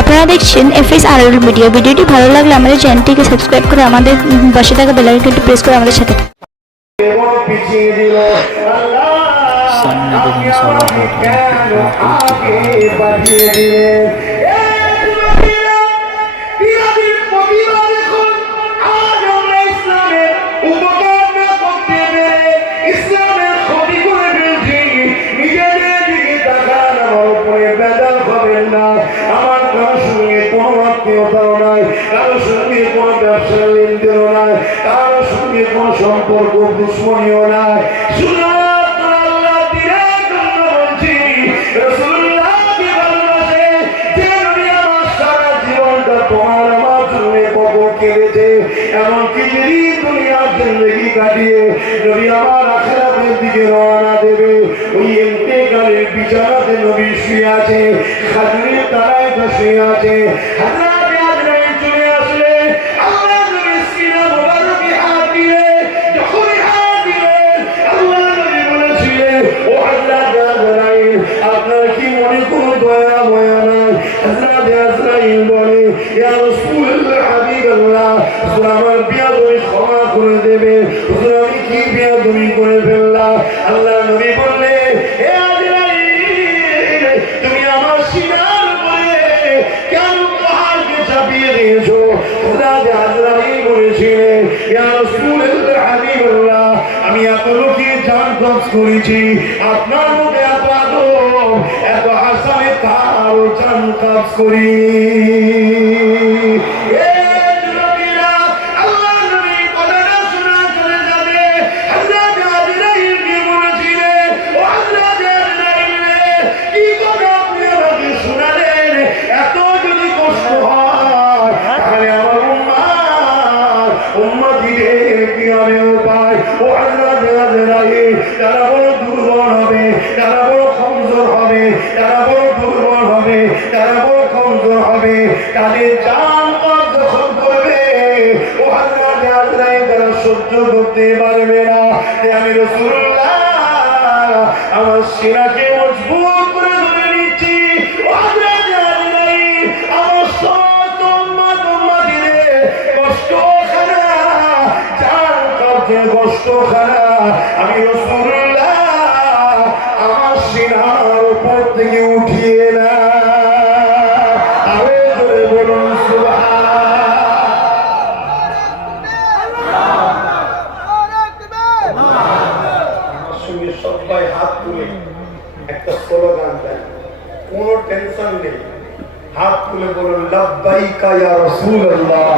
আপনারা দেখছেন FS RL media. ভিডিওটি ভালো লাগলে আমাদের চ্যানেলটিকে সাবস্ক্রাইব করে আমাদের পাশে থাকা বেল আইকনটি প্রেস করে আমাদের সাথে সামনে দেখুন আমার কারোর সঙ্গে কোনো আত্মীয়তাও নাই, কারোর সঙ্গে কোনো ব্যবসার লেনদেনও নাই, কারোর সঙ্গে কোনো সম্পর্ক দুশ্মনীয় নাই। এমনকি যদি দুনিয়ার জিন্দেগি কাটিয়ে যদি আমার আখিরাতের দিকে রওনা দেবে, ওই ইন্তেকালের বিছানাতে নবী শুয়ে আছে, খাজুরের তলায় শুয়ে আছে। হযরত আজরাইল চলে আসলে আল্লাহ নবী সিনা মোবারকে হাত দিয়ে যখন হাত দিলেন, আল্লাহ নবী বলেছিলেন, ও হযরত আজরাইল, আপনার কি মনে কোনো দয়া ময়া নাই? হযরত আজরাইল বলে, ইয়া রাসূলুল্লাহ, হাবিবাল্লাহ, আমার বিয়াদবি ক্ষমা করে দেবে, আমি কি বিয়াদবি করে ফেললাম? আল্লাহ নবী বললে, হে আজরাইল, তুমি আমার সিনার উপরে কেন পাহাড়কে চাপিয়ে দিয়েছো? হযরত আজরাইল বলেছিলেন, ইয়া রাসূলুল্লাহ, হাবিবাল্লাহ, আমি এত লোকের জান কবজ করেছি, আপনার মধ্যে এত আদব, এত আসামে তার জান কবজ করি। তারা বড় দুর্বল হবে, তারা বড় কমজোর হবে, তারা বড় দুর্বল হবে, তারা বড় কমজোর হবে, তাদের জান দখল করবে। ও হযরত আজরাইল তারা সহ্য করতে পারবে না। আমি রাসূলুল্লাহ আমার সিনাকে মজবুত করে ধরে নিচ্ছি। ও হযরত আজরাইল, আমার সমস্ত উম্মত-উম্মতিরে কষ্টখানা, জান কবজে কষ্টখানা আমি রাসূলুল্লাহ আমার সিনার উপর থেকে উঠিয়ে না। আরে জোরে বলুন সুবহানাল্লাহ। আমার সঙ্গে সবাই হাত তুলে একটা স্লোগান দেন, কোনো টেনশন নেই, হাত তুলে বলুন, লাব্বাইকা ইয়া রাসূলুল্লাহ।